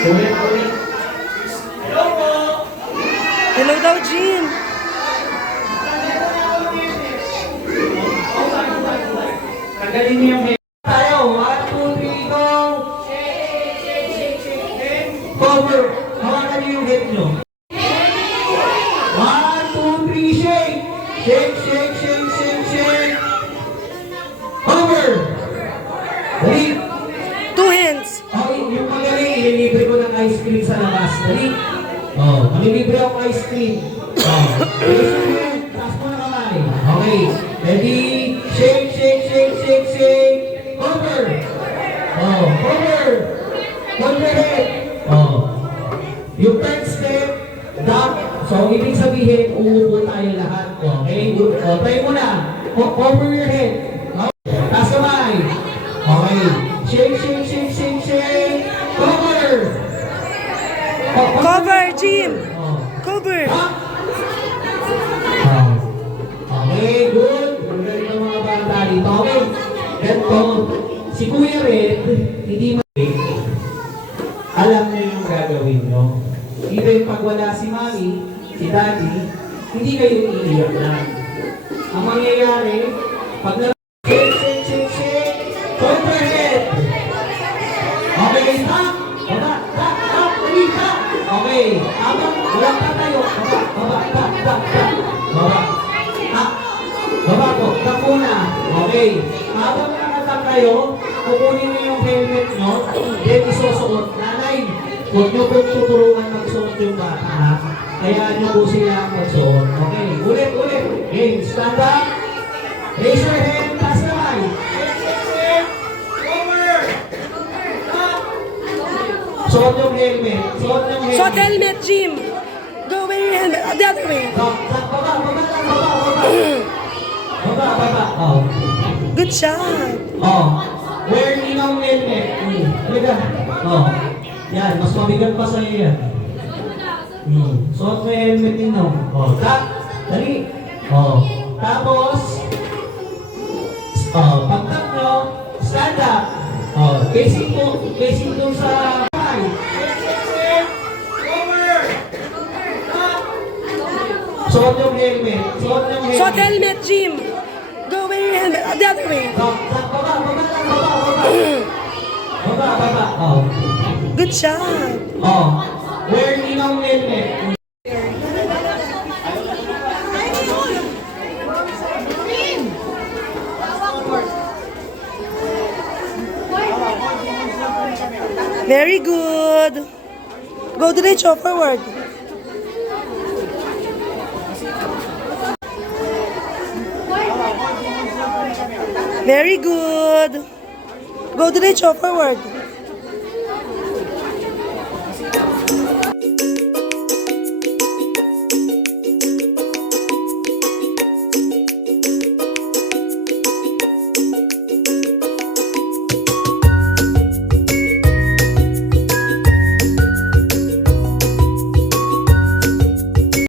Ulit. Hello po! Hello daw, Jean. Tagalin niyo yung head. Tayo, 1, 2, 3, go! Cover. Hawakan niyo yung head niyo. 1, 2, 3, shake! Shake! Cover! Dali! Two hands. Okay, yung magaling, ililibre ko ng ice cream sa labas. Dali! Oh, malilibre ako ice cream. Oh, raise your hand. Taas mo na kamay. Okay, ready? Shake! Cover! Oh, cover! Hold your head. Oh. Yung third step, down. So, ibig sabihin, uupo tayo lahat. Okay? Try mo na. Cover your head. Okay. Taas kamay. Okay. Shake. Cover! Cover, Jim. Oh. Cover. Okay, good. Magaling ang mga bata dito. Okay. Ganito. Si Kuya Red, hindi alam niyo yung gagawin nyo. Even pag wala si Mami, si Daddy, hindi kayo iiyak na. Ang mangyayari, pag shake, overhead. Okay, stop. Baba. Okay, habang walang tatayo, baba. Baba po, takuna. Okay, habang nakatap kayo, kukunin niyo yung helmet nyo, then isusuot. Nanay, huwag nyo po tuturuan magsuot yung bata, ha? Kaya nyo po sila magsuot. Okay, ulit. Okay, stand up. Raise your hand, taas kamay. Over. Suot yung helmet. Short helmet, Jim. Go wear your helmet. The other way. Baba. Oh. Good shot. Oh. Wear ninong helmet. Halika. Oh. Yan, mas mabigat pa sa'yo yan. Suot mo yung helmet ninong. Oh. Dali. Oh. Tapos, pagtap nyo, stand up. Oh. Facing dun sa high. Suot yung helmet. Short helmet, Jim. Go wear your helmet. The other way. Baba. Oh. Good shot. Oh. Wear ninong helmet. Very good. Go diretso, forward. Very good. Go diretso, forward.